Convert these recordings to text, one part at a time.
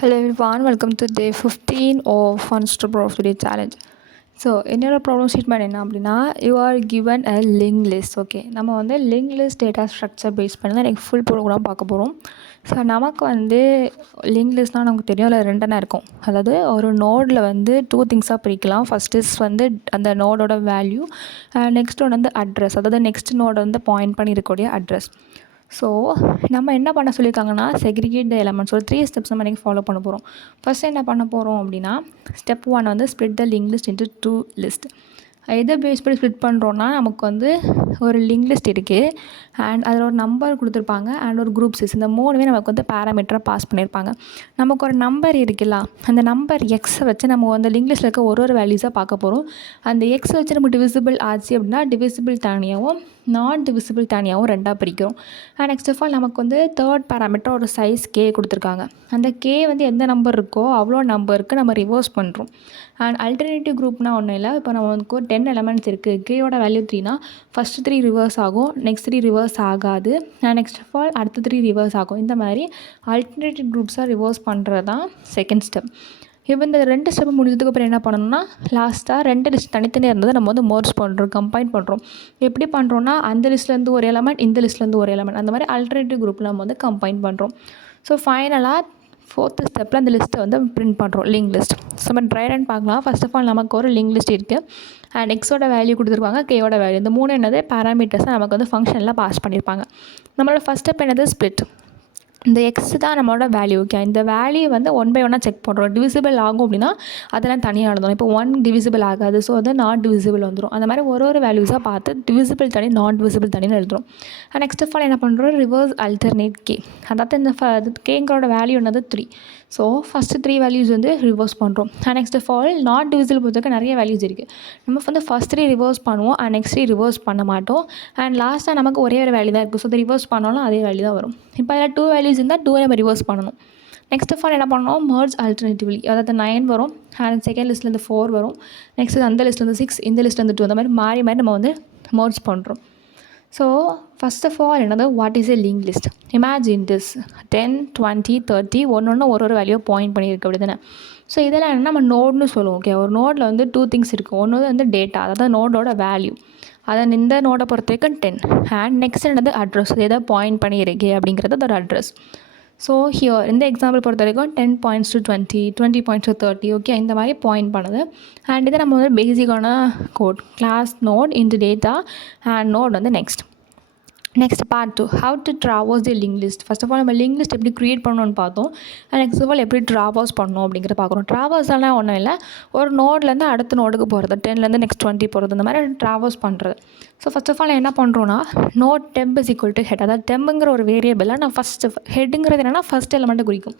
Hello everyone, welcome to day 15 of Fun to Prof Today challenge. So என்னோட problem statement என்ன அப்படின்னா you are given a link list. Okay, நம்ம வந்து link list data structure base பண்ணி தான் எனக்கு full program பார்க்க போகிறோம். ஸோ நமக்கு வந்து லிங்க் லிஸ்ட்னால் நமக்கு தெரியும், அதில் ரெண்டெண்ணா இருக்கும். அதாவது ஒரு நோடில் வந்து டூ திங்ஸாக பிரிக்கலாம். ஃபஸ்ட் இஸ் வந்து அந்த நோடோட வேல்யூ, நெக்ஸ்ட் ஒன்று வந்து அட்ரஸ், அதாவது நெக்ஸ்ட் நோடை வந்து பாயிண்ட் பண்ணி இருக்கக்கூடிய அட்ரஸ். ஸோ நம்ம என்ன பண்ண சொல்லியிருக்காங்கன்னா செக்ரிகேட் த எலமெண்ட்ஸ். ஒரு 3 ஸ்டெப்ஸ் நம்ம இன்றைக்கி ஃபாலோ பண்ண போகிறோம். ஃபஸ்ட்டு என்ன பண்ண போகிறோம் அப்படின்னா ஸ்டெப் 1 வந்து ஸ்ப்ளிட் த லிங்க் லிஸ்ட் இன்ட்டு 2 லிஸ்ட். எதை பேஸ் பண்ணி ஸ்ப்ளிட் பண்ணுறோன்னா நமக்கு வந்து ஒரு லிங்க் லிஸ்ட் இருக்குது அண்ட் அதில் ஒரு நம்பர் கொடுத்துருப்பாங்க அண்ட் ஒரு குரூப் சிஸ். இந்த மூணுமே நமக்கு வந்து பேராமீட்டராக பாஸ் பண்ணியிருப்பாங்க. நமக்கு ஒரு நம்பர் இருக்குல்ல, அந்த நம்பர் எக்ஸை வச்சு நம்ம வந்து லிங்க் லிஸ்ட்டில் இருக்க ஒரு வேல்யூஸாக பார்க்க போகிறோம். அந்த எக்ஸை வச்சு நமக்கு டிவிசிபிள் ஆச்சு அப்படின்னா டிவிசிபிள் தனியாகவும் நான் டிவிசிபிள் தனியாகவும் ரெண்டாக பிரிக்கிறோம். அண்ட் நெக்ஸ்ட் ஆஃப் ஆல் நமக்கு வந்து தேர்ட் பேராமீட்டர் ஒரு சைஸ் கே கொடுத்துருக்காங்க. அந்த கே வந்து எந்த நம்பர் இருக்கோ அவ்வளோ நம்பருக்கு நம்ம ரிவர்ஸ் பண்ணுறோம். அண்ட் அல்டர்னேட்டிவ் குரூப்னால் ஒன்றும் இல்லை. இப்போ நம்ம வந்து 10 எலமெண்ட்ஸ் இருக்குது. கேயோட வேல்யூ 3னா ஃபஸ்ட்டு 3 ரிவர்ஸ் ஆகும், நெக்ஸ்ட் 3 ரிவர்ஸ் ஆகாது, அண்ட் நெக்ஸ்ட் ஆஃப் ஆல் அடுத்த 3 ரிவர்ஸ் ஆகும். இந்த மாதிரி அல்டர்னேட்டிவ் குரூப்ஸாக ரிவர்ஸ் பண்ணுறது தான் செகண்ட் ஸ்டெப். இப்போ இந்த 2 ஸ்டெப்பு முடிஞ்சதுக்கு அப்புறம் என்ன பண்ணணும்னா லாஸ்ட்டாக 2 லிஸ்ட் தனித்தனியாக இருந்ததை நம்ம வந்து மர்ஜ் பண்ணுறோம், கம்பைன் பண்ணுறோம். எப்படி பண்ணுறோன்னா அந்த லிஸ்ட்லேருந்து ஒரு எலமெண்ட், இந்த லிஸ்ட்லேருந்து ஒரு எலமெண்ட், அந்த மாதிரி அல்டர்னேட்டிவ் குரூப்பில் நம்ம வந்து கம்பைன் பண்ணுறோம். ஸோ ஃபைனலாக 4th ஸ்டெப்பில் அந்த லிஸ்ட்டை வந்து பிரிண்ட் பண்ணுறோம், லிங்க் லிஸ்ட். ஸோ நம்ம ட்ரை ரன் பார்க்கலாம். ஃபர்ஸ்ட் ஆஃப் ஆல் நமக்கு ஒரு லிங்க் லிஸ்ட் இருக்குது அண்ட் எக்ஸோட வேல்யூ கொடுத்துருப்பாங்க, கேயோட வேல்யூ. இந்த மூணு என்னது பேராமீட்டர்ஸை நமக்கு வந்து ஃபங்க்ஷனில் பாஸ் பண்ணியிருப்பாங்க. நம்மளோட ஃபஸ்ட் ஸ்டெப் என்னது ஸ்ப்ளிட். இந்த எக்ஸ் தான் நம்மளோட வேல்யூ. ஓகே, இந்த வேல்யூ வந்து 1 by 1 செக் பண்ணுறோம். டிவிசிபிள் ஆகும் அப்படின்னா அதெல்லாம் தனியாக எழுதணும். இப்போ 1 டிவிசிபிள் ஆகாது, ஸோ அது நாட் டிவிசிபிள் வந்துடும். அந்த மாதிரி ஒரு வேல்யூஸாக பார்த்து டிவிசிபிள் தனி, நான் டிவிசிபிள் தனின்னு எழுதுறோம். நெக்ஸ்ட் ஆஃப் ஆல் என்ன பண்ணுறோம், ரிவர்ஸ் அல்டர்னேட் கே. அதாவது இந்த கேங்களோட வேல்யூ என்னது 3. ஸோ ஃபஸ்ட்டு 3 வேல்யூஸ் வந்து ரிவர்ஸ் பண்ணுறோம். Next of all not divisible பொறுத்தவரைக்கும் நிறைய வேல்யூஸ் இருக்குது. நம்ம வந்து ஃபஸ்ட் 3 ரிவர்ஸ் பண்ணுவோம் அண்ட் நெக்ஸ்ட் 3 ரிவர்ஸ் பண்ண மாட்டோம். அண்ட் லாஸ்ட்டாக நமக்கு ஒரே ஒரு வேல்யூ தான் இருக்குது. ஸோ அது ரிவர்ஸ் பண்ணாலும் அதே வேல்யூ தான் வரும். இப்போ அதில் 2 வேல்யூஸ் இருந்தால் 2 நம்ம ரிவர்ஸ் பண்ணணும். நெக்ஸ்ட் ஆஃப் ஆல் என்ன பண்ணணும், மர்ஜ் அல்டர்னேட்டிவ்லி. அதாவது 9 வரும் அண்ட் செகண்ட் லிஸ்ட்லேருந்து 4 வரும், நெக்ஸ்ட் அந்த லிஸ்ட்லேருந்து 6, இந்த லிஸ்ட்லேருந்து 2, அந்த மாதிரி மாறி நம்ம வந்து மர்ஜ் பண்ணுறோம். ஸோ ஃபஸ்ட் ஆஃப் ஆல் என்னது, what is a link list? Imagine this 10, 20, 30 ஒன்று ஒரு வேல்யூ பாயிண்ட் பண்ணியிருக்கு அப்படி தானே. ஸோ இதெல்லாம் என்ன நம்ம நோட்னு சொல்லுவோம். ஓகே, ஒரு நோடில் வந்து 2 திங்ஸ் இருக்குது. ஒன்று வந்து டேட்டா, அதாவது நோடோட வேல்யூ, அதை இந்த நோடை பொறுத்த வரைக்கும் 10 அண்ட் நெக்ஸ்ட் என்னது அட்ரஸ், எதை பாயிண்ட் பண்ணியிருக்கு அப்படிங்கிறது அதோட அட்ரஸ். ஸோ ஹியர் இந்த எக்ஸாம்பிள் பொறுத்த வரைக்கும் 10 points to 20, 20 points to 30. Okay, இந்த மாதிரி பாயிண்ட் பண்ணுது. அண்ட் இதை நம்ம வந்து பேசிக்கான code, class node into data and node வந்து next part 2, how to traverse the link list. First of all நம்ம லிங்க் லிஸ்ட் எப்படி க்ரியேட் பண்ணணும்னு பார்த்தோம். அண்ட் நெக்ஸ்ட் ஆஃப் ஆல் எப்படி ட்ராவர்ஸ் பண்ணணும் அப்படிங்கிறத பார்க்குறோம். ட்ராவர்ஸ்லாம் ஒன்றும் இல்லை, ஒரு நோட்லேருந்து அடுத்த நோடுக்கு போகிறது, 10லேருந்து நெக்ஸ்ட் 20 போகிறது, இந்த மாதிரி ட்ராவர்ஸ் பண்ணுறது. ஸோ ஃபஸ்ட் ஆஃப் ஆல் என்ன பண்ணுறோன்னா node temp is equal to head. அதாவது டெம்புங்கிற ஒரு வேரியபிளாக நான் ஃபஸ்ட்டு ஹெட்டுங்கிறது என்னென்னா ஃபஸ்ட் எலமெண்ட்டை குறிக்கும்.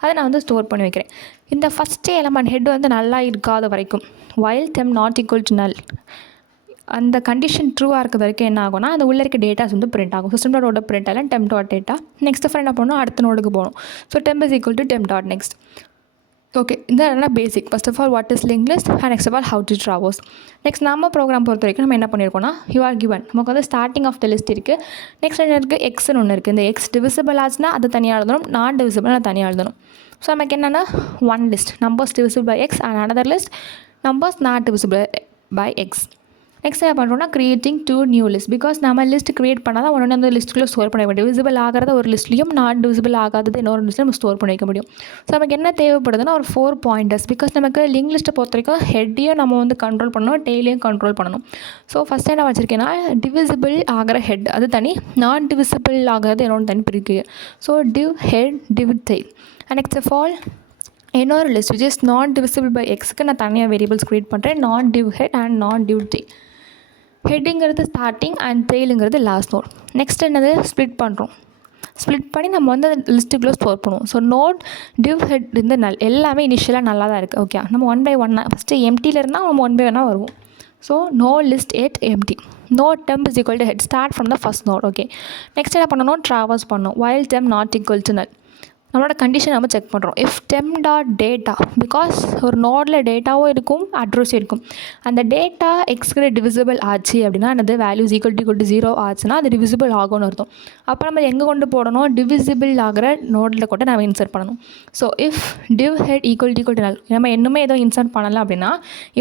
அதை நான் வந்து ஸ்டோர் பண்ணி வைக்கிறேன். இந்த ஃபஸ்ட்டு எலமெண்ட் ஹெட் வந்து நல்லா இருக்காத வரைக்கும், while temp not equal to null, அந்த கண்டிஷன் ட்ரூவாக இருக்கிற வரைக்கும் என்ன ஆகும்னா அந்த உள்ளே இருக்க டேட்டாஸ் வந்து பிரிண்ட் ஆகும். சிஸ்டம் டாட் பிரிண்ட் ஆகலாம் temp dot data. Next of என்ன பண்ணணும், அடுத்த நோடுக்கு போகணும். So temp is equal to temp dot next. Okay, இந்த என்ன basic. First of all what is link list and next of all how to traverse. Next நம்ம program பொறுத்த வரைக்கும் நம்ம என்ன பண்ணியிருக்கோம்னா யூ ஆர் கிவன், நமக்கு வந்து ஸ்டார்டிங் ஆஃப் த லிஸ்ட் இருக்குது. நெக்ஸ்ட் என்ன இருக்குது, எக்ஸ்னு ஒன்று இருக்குது. இந்த எக்ஸ் டிவிசிபிள் ஆச்சுன்னா அதை தனியாக எழுதணும், நான் டிவிசிபிள் நான் தனியாக எழுதணும். ஸோ நமக்கு என்னென்னா one list numbers divisible by x and another list numbers not divisible by x. Next என்ன பண்ணுறோம்னா கிரியேட்டிங் 2 நியூ லிஸ்ட். பிகாஸ் நம்ம லிஸ்ட் கிரியேட் பண்ணால் தான் ஒன்று அந்த லிஸ்ட்டுக்குள்ளே ஸ்டோர் பண்ண முடியும். டிவிசிபிள் ஆகிறத ஒரு லிஸ்ட்லையும் நாட் டிவிசிபிள் ஆகாதது இன்னொரு லிஸ்ட்டில் நம்ம ஸ்டோர் பண்ணி வைக்க முடியும். ஸோ நமக்கு என்ன தேவைப்படுதுன்னா ஒரு 4 pointers. பிகாஸ் நமக்கு லிங்க் லிஸ்ட்டை பொறுத்த வரைக்கும் ஹெட்டையும் நம்ம வந்து கண்ட்ரோல் பண்ணணும், டெய்லையும் கண்ட்ரோல் பண்ணணும். ஸோ ஃபஸ்ட் என்ன வச்சுருக்கேன்னா டிவிசிபிள் ஆகிற ஹெட் அது தனி, நாட் டிவிசிபிள் ஆகிறது என்னோட தனி பிரிக்கு. So div head div tail. And next of all இன்னொரு list which is not divisible by எக்ஸ்க்கு நான் தனியாக வேரியபிள்ஸ் க்ரியேட் பண்ணுறேன், not div head and not div tail. ஹெட்டுங்கிறது ஸ்டார்டிங் அண்ட் டெய்லுங்கிறது லாஸ்ட் நோட். நெக்ஸ்ட் என்னது ஸ்ப்ளிட் பண்ணுறோம். ஸ்ப்ளிட் பண்ணி நம்ம வந்து லிஸ்ட்டுக்குள்ளே ஸ்டோர் பண்ணுவோம். ஸோ நோட் டிவ் ஹெட் இருந்து நல் எல்லாமே இனிஷியலாக நல்லா தான் இருக்குது. ஓகே, நம்ம 1 by 1 ஃபஸ்ட்டு எம்டியில் இருந்தால் நம்ம 1 by 1 வருவோம். So no list at empty, no temp is equal to head, start from the first node. Okay, next என்ன பண்ணணும், ட்ராவர்ஸ் பண்ணணும், while temp not equal to null. நம்மளோட கண்டிஷன் நம்ம செக் பண்ணுறோம். If temp dot data, because ஒரு நோடில் டேட்டாவும் இருக்கும் அட்ரஸும் இருக்கும். அந்த டேட்டா எக்ஸ்கிட்ட டிவிசிபிள் ஆச்சு அப்படின்னா அந்த வேல்யூஸ் ஈக்குவல் டு 0 ஆச்சுன்னா அது டிவிசிபிள் ஆகும்னு அர்த்தம். அப்போ நம்ம எங்கே கொண்டு போடணும், டிவிசிபிள் ஆகிற நோடில் கூட நம்ம இன்சர்ட் பண்ணணும். So if div head equal to நல், நம்ம இன்னுமே ஏதோ இன்சர்ட் பண்ணலாம் அப்படின்னா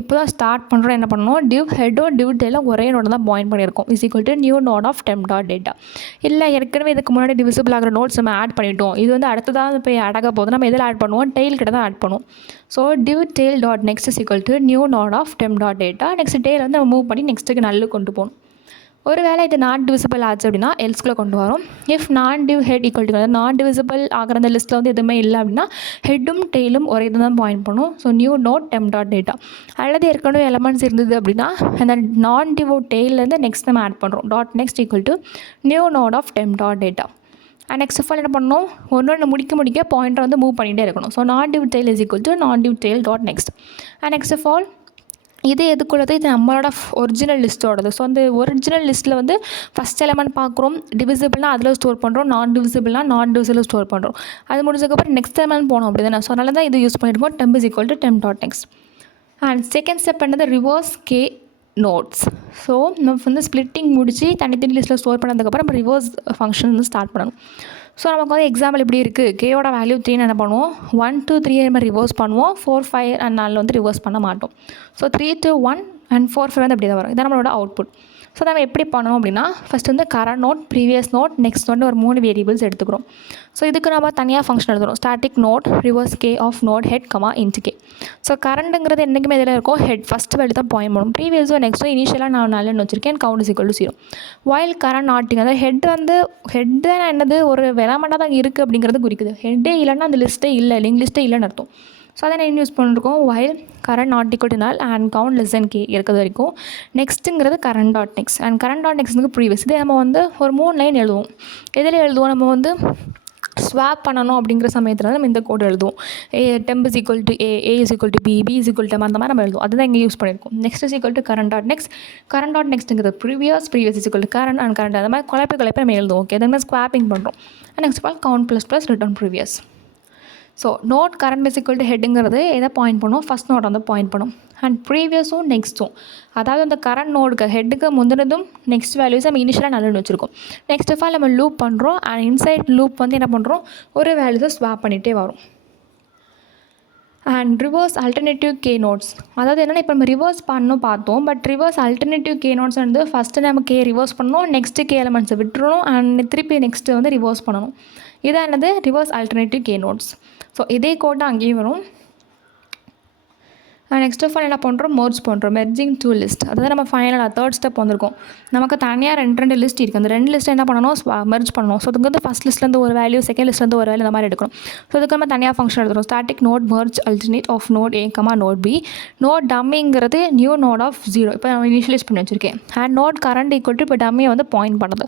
இப்போ தான் ஸ்டார்ட் பண்ணுறோம், என்ன பண்ணணும், டிவ் ஹெட்டோ டிவ் டெயிலும் ஒரே நோட தான் பாயிண்ட் பண்ணியிருக்கோம். Is equal to new node of temp dot data. இல்லை ஏற்கனவே இதுக்கு முன்னாடி டிவிசிபிள் ஆகிற நோட்ஸ் நம்ம ஆட் பண்ணிட்டோம், இது வந்து அடுத்ததாக போய் ஆட் ஆக போது, நம்ம எதில் ஆட் பண்ணுவோம், டெயில் கிட்ட தான் ஆட் பண்ணுவோம். ஸோ டிவ் tail dot next is equal to new node of temp dot data. Next tail வந்து நம்ம மூவ் பண்ணி நெக்ஸ்ட்டுக்கு நல்லு கொண்டு போகணும். ஒரு வேளை இது நான் டிவிசிபிள் ஆச்சு அப்படின்னா எல்ஸ்குள்ளே கொண்டு வரும். இஃப் நான் டிவ் ஹெட் ஈக்குவல் டு, நான் டிவிசிபிள் ஆகிற அந்த லிஸ்ட்டில் வந்து எதுவுமே இல்லை அப்படின்னா ஹெட்டும் டெயிலும் ஒரே இது தான் பாயிண்ட் பண்ணும். So new node temp dot data. அல்லது ஏற்கனவே எலமெண்ட்ஸ் இருந்தது அப்படின்னா அந்த நான் டிவ் டெயிலேருந்து நெக்ஸ்ட் நம்ம ஆட் பண்ணுறோம். Dot next equal to new node of temp dot data. And next of all என்ன பண்ணணும், ஒன்று முடிக்க பாயிண்டர் வந்து மூவ் பண்ணிகிட்டே இருக்கணும். So non div tail is equal to non div tail dot next. And next of all இது எதுக்குள்ளது, இது நம்மளோட ஒரிஜினல் லிஸ்ட்டோடது. ஸோ அந்த ஒரிஜினல் லிஸ்ட்டில் வந்து ஃபஸ்ட் எலமெண்ட் பார்க்குறோம், டிவிசிபிள்னா அதில் ஸ்டோர் பண்ணுறோம், நான் டிவிசிபிள் ஸ்டோர் பண்ணுறோம். அது முடிஞ்சதுக்கப்புறம் நெக்ஸ்ட் எலமெண்ட் போனோம் அப்படி தானே. ஸோ அதனால தான் இது யூஸ் பண்ணியிருக்கோம், temp is equal to temp dot next. And second step என்னது, ரிவர்ஸ் கே நோட்ஸ். ஸோ நம்ம வந்து ஸ்ப்ளிட்டிங் முடித்து தனித்தனி லிஸ்ட்டில் ஸ்டோர் பண்ணதுக்கப்புறம் நம்ம ரிவர்ஸ் ஃபங்க்ஷன் வந்து ஸ்டார்ட் பண்ணணும். ஸோ நமக்கு வந்து எக்ஸாம்பிள் இப்படி இருக்குது, கேயோட வேல்யூ 3 என்ன பண்ணுவோம், 1 2 3 நம்ம ரிவர்ஸ் பண்ணுவோம், 4 5 அண்ட் 4 வந்து ரிவர்ஸ் பண்ண மாட்டோம். ஸோ 3 2 1 அண்ட் 4 5 வந்து அப்படி தான் வரும். இதான் நம்மளோட அவுட்புட். ஸோ நம்ம எப்படி பண்ணணும் அப்படின்னா ஃபஸ்ட் வந்து current node, previous node, next வந்து ஒரு 3 வேரியபிள்ஸ் எடுத்துக்கிறோம். ஸோ இதுக்கு நம்ம தனியாக ஃபங்க்ஷன் எழுதுகிறோம். Static node reverse k of node head comma int k. So கரண்ட்டுங்கிறது என்றைக்குமே இதில் இருக்கும், ஹெட் ஃபஸ்ட் வேல்யூ தான் பாயிண்ட் பண்ணும். ப்ரீவியஸும் நெக்ஸ்ட்டும் இனிஷியலாக நான் நல்லன்னு வச்சிருக்கேன், count is equal to 0. While current nothing, அதாவது ஹெட்டு என்னது ஒரு வெலாமெண்டாக தான் இருக்குது அப்படிங்கிறது குறிக்குது. ஹெட்டே இல்லைன்னா அந்த லிஸ்ட்டே இல்லை, லிங்க் லிஸ்ட்டே இல்லைன்னு அர்த்தம். ஸோ அதை நான் யூஸ் பண்ணிருக்கோம், while current not equal to null and count less than k இருக்கிறது வரைக்கும். நெக்ஸ்ட்டுங்கிறது current dot next and current dot நெக்ஸ்ட்டுக்கு ப்ரீவியஸ். இதே நம்ம வந்து ஒரு 3 லைன் எழுதுவோம். எதில் எழுதுவோம், நம்ம வந்து ஸ்வாப் பண்ணணும் அப்படிங்கிற சமயத்தில் நம்ம இந்த கோட் எழுதுவோம். Temp is equal to A is equal to b is equal to அந்த மாதிரி நம்ம எழுதுவோம். அதுதான் இங்கே யூஸ் பண்ணியிருக்கோம். Next is equal to current dot நெக்ஸ்ட்டுங்கிறது previous is equal to current and current, அந்த மாதிரி குழப்பி நம்ம எழுதுவோம். ஓகே, அதே மாதிரி ஸ்வாப்பிங் பண்ணுறோம். Next all count plus return previous. So node current is equal to ஹெட்டுங்கிறது எதை பாயிண்ட் பண்ணும், ஃபஸ்ட் நோட் வந்து பாயிண்ட் பண்ணும். அண்ட் ப்ரீவியஸும் நெக்ஸ்ட்டும், அதாவது அந்த கரண்ட் நோடுக்கு ஹெட்டுக்கு முந்தினதும் நெக்ஸ்ட் வேல்யூஸ் நம்ம இனிஷியலாக நல்லுன்னு வச்சுருக்கோம். நெக்ஸ்ட் ஆஃப் ஆல் நம்ம லூப் பண்ணுறோம் அண்ட் இன்சைட் லூப் வந்து என்ன பண்ணுறோம், ஒரு வேல்யூஸை ஸ்வாப் பண்ணிகிட்டே வரும். And reverse alternative K notes, அதாவது என்னென்னா இப்போ நம்ம ரிவர்ஸ் பண்ணணும் பார்த்தோம், but reverse alternative K notes வந்து ஃபஸ்ட்டு நம்ம கே ரிவர்ஸ் பண்ணணும், நெக்ஸ்ட்டு கே எலமெண்ட்ஸை விட்டுறணும் அண்ட் திருப்பி நெக்ஸ்ட்டு வந்து ரிவர்ஸ் பண்ணணும். இதான் என்னது, reverse alternative K notes. So இதே கோட் தான் அங்கேயும் வரும். நெக்ஸ்ட் ஆஃப் ஆல் என்ன பண்ணுறோம், மெர்ஜிங் டூ லிஸ்ட். அதாவது நம்ம ஃபைனலாக தேர்ட் ஸ்டெப் வந்திருக்கோம். நமக்கு தனியாக ரெண்டு லிஸ்ட் இருக்குது. அந்த 2 லிஸ்ட்டை என்ன பண்ணணும், மெர்ஜ் பண்ணணும். ஸோ அதுக்கு வந்து ஃபஸ்ட் லிஸ்ட்லேருந்து ஒரு வேல்யூ, செகண்ட் லிஸ்ட்லேருந்து ஒரு வேல்யூ இந்த மாதிரி எடுக்கணும். ஸோ அதுக்கு நம்ம தனியாக ஃபங்க்ஷன் எழுதுறோம். Static node merge alternate of node a comma node b. Node டம்மிங்கிறது நியூ நோட் ஆஃப் 0, இப்போ நான் இனிஷியலைஸ் பண்ணி வச்சுருக்கேன். And node current equal to இப்போ டம்மியை வந்து பாயிண்ட் பண்ணுது.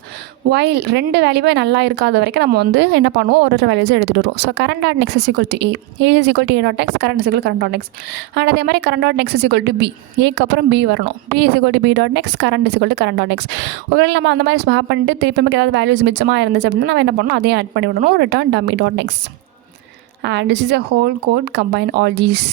வைல் 2 வேல்யூவே நல்லா இருக்காத வரைக்கும் நம்ம வந்து என்ன பண்ணுவோம், ஒரு வேல்யூஸை எடுத்துகிட்டு வரும். So current dot next is equal to A is equal to A dot next, current is equal current dot next. And அதே மாதிரி current dot next is equal to B, ஏக்கு அப்புறம் பி வரணும். B is equal to B dot next, current is equal to current dot next. ஒருவேளை நம்ம அந்த மாதிரி swap பண்ணிட்டு திருப்பி நமக்கு ஏதாவது வேல்யூஸ் மிச்சமாக இருந்துச்சு அப்படின்னா நம்ம என்ன பண்ணணும், அதையும் ஆட் பண்ணி விடணும், return dummy dot next. And this is a whole code combine all these.